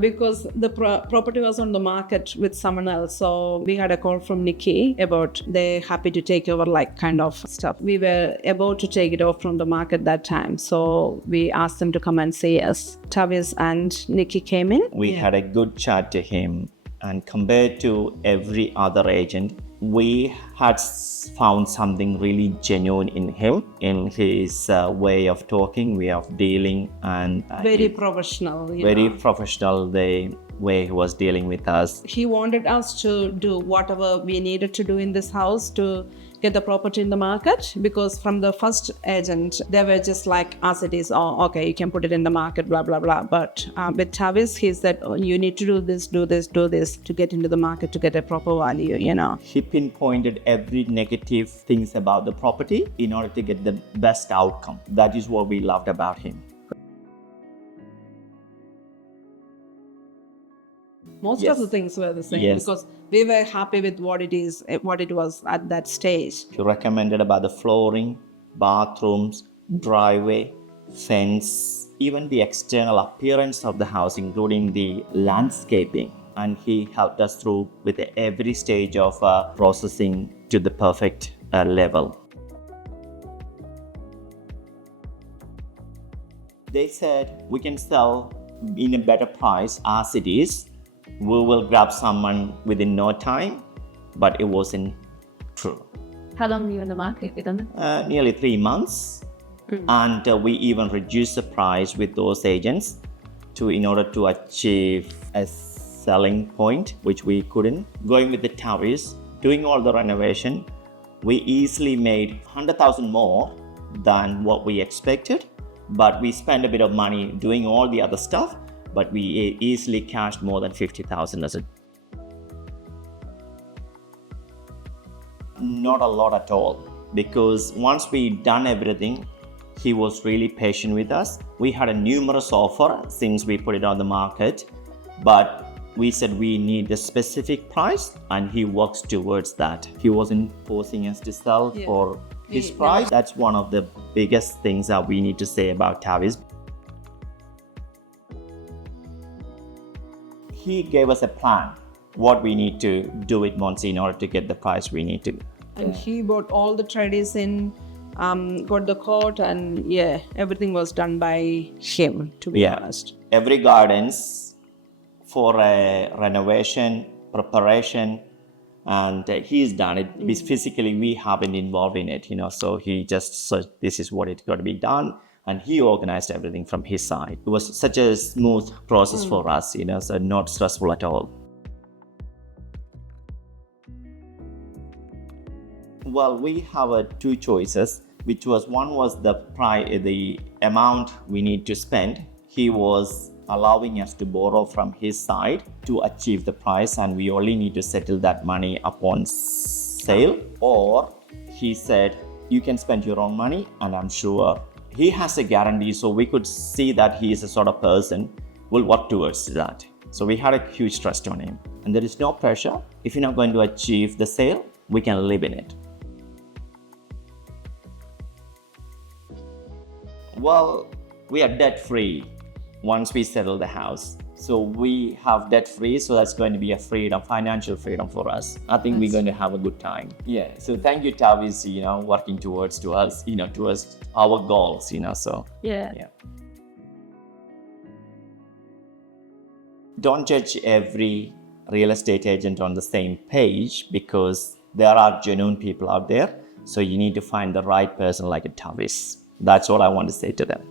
Because the property was on the market with someone else. So we had a call from Nikki about they're happy to take over like kind of stuff. We were about to take it off from the market that time. So we asked them to come and say yes. Tavis and Nikki came in. We had a good chat to him, and compared to every other agent, we had found something really genuine in him, in his way of talking, way of dealing, and very professional. Very professional, the way he was dealing with us. He wanted us to do whatever we needed to do in this house to get the property in the market, because from the first agent, they were just like, as it is, oh, okay, you can put it in the market, blah, blah, blah. But with Tavis, he said, oh, you need to do this to get into the market, to get a proper value, He pinpointed every negative things about the property in order to get the best outcome. That is what we loved about him. Most of the things were the same, because we were happy with what it was at that stage. He recommended about the flooring, bathrooms, driveway, fence, even the external appearance of the house, including the landscaping. And he helped us through with every stage of processing to the perfect level. They said we can sell in a better price as it is. We will grab someone within no time, but it wasn't true. How long were you in the market with them? Nearly 3 months. And we even reduced the price with those agents in order to achieve a selling point, which we couldn't. Going with the Tavis, doing all the renovation, we easily made 100,000 more than what we expected, but we spent a bit of money doing all the other stuff. But we easily cashed more than 50,000 as a... Not a lot at all, because once we done everything, he was really patient with us. We had a numerous offer since we put it on the market, but we said we need a specific price, and he works towards that. He wasn't forcing us to sell for his price. That's one of the biggest things that we need to say about Tavis. He gave us a plan, what we need to do it once in order to get the price we need to. And he bought all the tradies in, got the court, and everything was done by him, to be honest. Every gardens for a renovation, preparation, and he's done it. Because physically we haven't involved in it, so he just said this is what it's got to be done. And he organized everything from his side. It was such a smooth process for us, so not stressful at all. Well, we have two choices, which was one was the amount we need to spend. He was allowing us to borrow from his side to achieve the price, and we only need to settle that money upon sale. Or he said, you can spend your own money, and I'm sure he has a guarantee, so we could see that he is a sort of person who will work towards that. So we had a huge trust on him. And there is no pressure. If you're not going to achieve the sale, we can live in it. Well, we are debt-free once we settle the house. So we have debt-free, so that's going to be a freedom, financial freedom for us. I think we're going to have a good time. So thank you, Tavis, working towards us, towards our goals, so. Don't judge every real estate agent on the same page, because there are genuine people out there. So you need to find the right person like a Tavis. That's all I want to say to them.